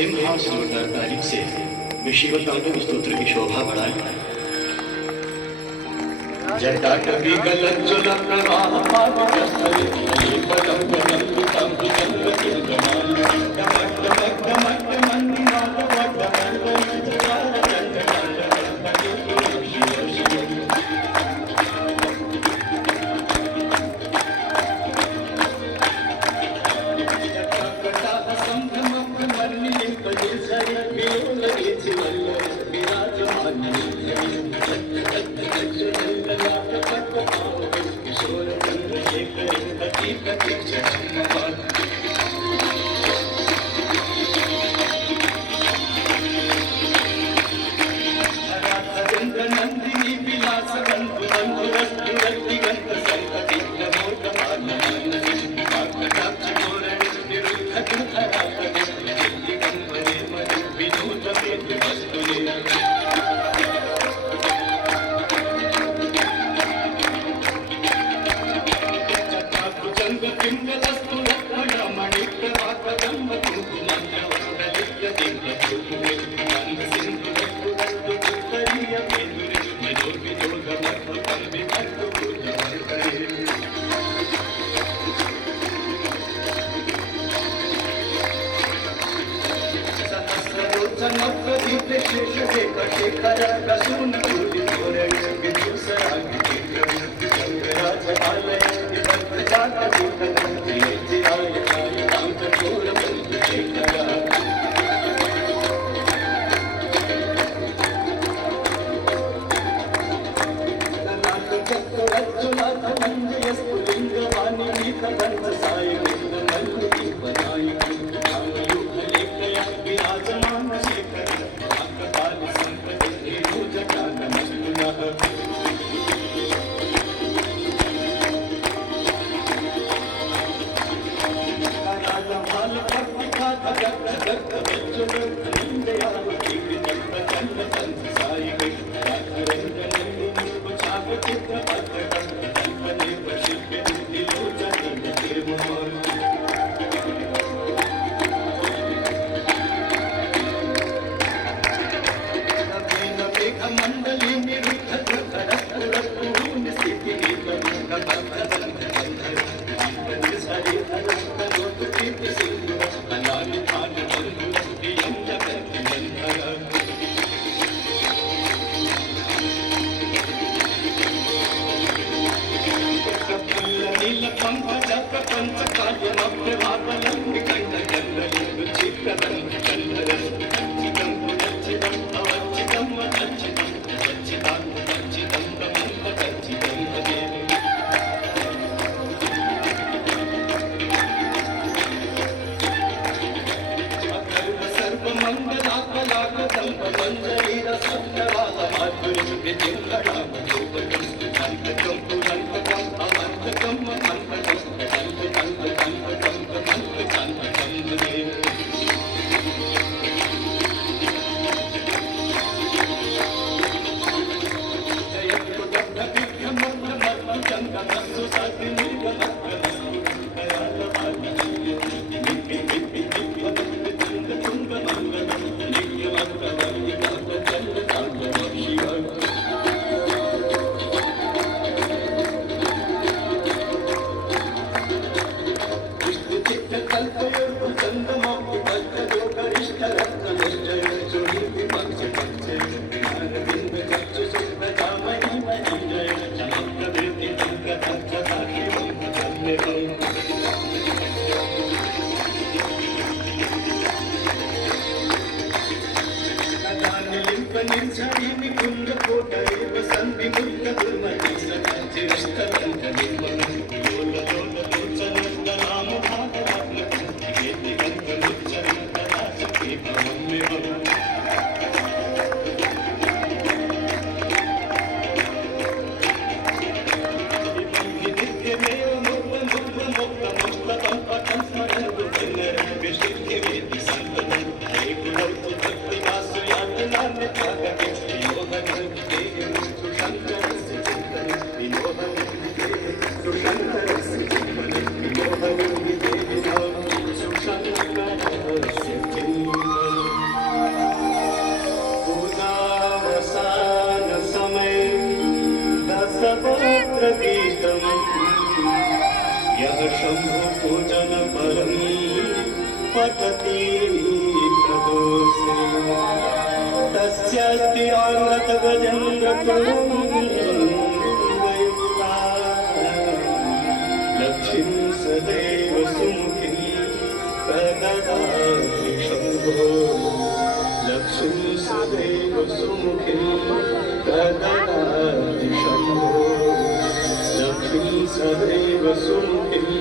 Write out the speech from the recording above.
प्रेम भाव से जोरदार तारीफ से मैं शिव तांडव स्तोत्र की शोभा बढ़ाए। जटाटवी गलत चुला प्रवाह पाद जस्तरे पदम पदम तम तम गमाल डमक डमक डमक मंदी नाद वड मंद जटार जट जट शिव शिव जटाकटा संभ्रम मरनी पदे सरी बेल रे वल्ल विराजमान नंदिनी विलास बंधु बंधु रस्ति रस्ति गंध संपति नमो कपाल विनोद वेद वस्तुले शेखर प्रसून पूरी धोरण विदुसरा राजमालय विभक्त जाता जिताय कांत चोर बंधु शेखरा नाथ चक्र रज्जुनाथ मंजय स्फुलिंग वाणी नीत बंध साय लिंग मल्ली बनाई युग लेखया विराजमान शेखर मंडली निरुद्ध खरपूर स्थिति नील पंकज प्रपंच कार्य मध्य भावलंब कंड कंडली चित्र कंधर Thank you. चक्रगीतम् यः शम्भो पूजन परं पठति प्रदोषे तस्यास्ति आङ्गतगजेन्द्रतुल्ययुक्ता लक्ष्मीं सदैव सुमुखीं प्रददाति शम्भो लक्ष्मीं सदैव सुमुखीं प्रददाति शम्भो लक्ष्मीं सदैव सुमुखीं